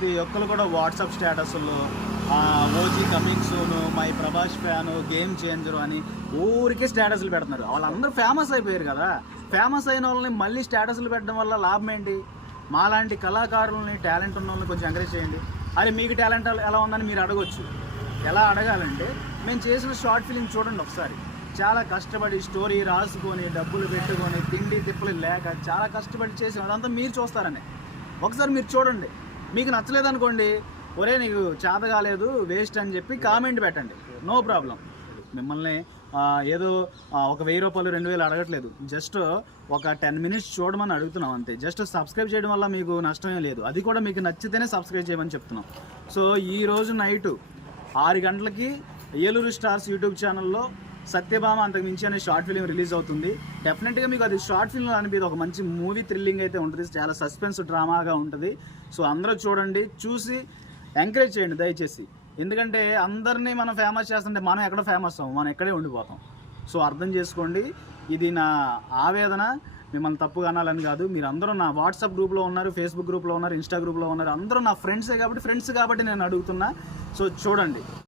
ప్రతి ఒక్కరు కూడా వాట్సాప్ స్టేటస్లో OG coming soon my Prabhas fan game changer అని ఊరికే స్టేటస్లు పెడుతున్నారు. వాళ్ళందరూ ఫేమస్ అయిపోయారు కదా. ఫేమస్ అయిన వాళ్ళని మళ్ళీ స్టేటస్లు పెట్టడం వల్ల లాభం ఏంటి? మాలాంటి కళాకారులని టాలెంట్ ఉన్న వాళ్ళని కొంచెం ఎంకరేజ్ చేయండి. అరే మీకు టాలెంట్ ఎలా ఉందని మీరు అడగొచ్చు. ఎలా అడగాలంటే మేము చేసిన షార్ట్ ఫిలిం చూడండి ఒకసారి. చాలా కష్టపడి స్టోరీ రాసుకొని డబ్బులు పెట్టుకొని తిండి తిప్పలు లేక చాలా కష్టపడి చేసిన అదంతా మీరు చూస్తారని. ఒకసారి మీరు చూడండి. మీకు నచ్చలేదనుకోండి ఒరే నీకు చేత కాలేదు వేస్ట్ అని చెప్పి కామెంట్ పెట్టండి. నో ప్రాబ్లం మిమ్మల్ని ఏదో ఒక వెయ్యి రూపాయలు రెండు వేలు అడగట్లేదు. జస్ట్ ఒక టెన్ మినిట్స్ చూడమని అడుగుతున్నాం అంతే. జస్ట్ సబ్స్క్రైబ్ చేయడం వల్ల మీకు నష్టమే లేదు. అది కూడా మీకు నచ్చితేనే సబ్స్క్రైబ్ చేయమని చెప్తున్నాం. సో ఈ రోజు నైటు ఆరు గంటలకి ఏలూరు స్టార్స్ యూట్యూబ్ ఛానల్లో సత్యభామ అంతకు మించి అనే షార్ట్ ఫిలిం రిలీజ్ అవుతుంది. డెఫినెట్గా మీకు అది షార్ట్ ఫిల్మ్ అనిపిది ఒక మంచి మూవీ థ్రిల్లింగ్ అయితే ఉంటుంది. చాలా సస్పెన్స్ డ్రామాగా ఉంటుంది. సో అందరూ చూడండి. చూసి ఎంకరేజ్ చేయండి దయచేసి. ఎందుకంటే అందరినీ మనం ఫేమస్ చేస్తుంటే మనం ఎక్కడ ఫేమస్ అవ్వం? మనం ఎక్కడే ఉండిపోతాం. సో అర్థం చేసుకోండి. ఇది నా ఆవేదన. మిమ్మల్ని తప్పుగా అనాలని కాదు. మీరు అందరూ నా వాట్సాప్ గ్రూప్లో ఉన్నారు ఫేస్బుక్ గ్రూప్లో ఉన్నారు ఇన్స్టా గ్రూప్లో ఉన్నారు. అందరూ నా ఫ్రెండ్సే కాబట్టి ఫ్రెండ్స్ కాబట్టి నేను అడుగుతున్నా. సో చూడండి.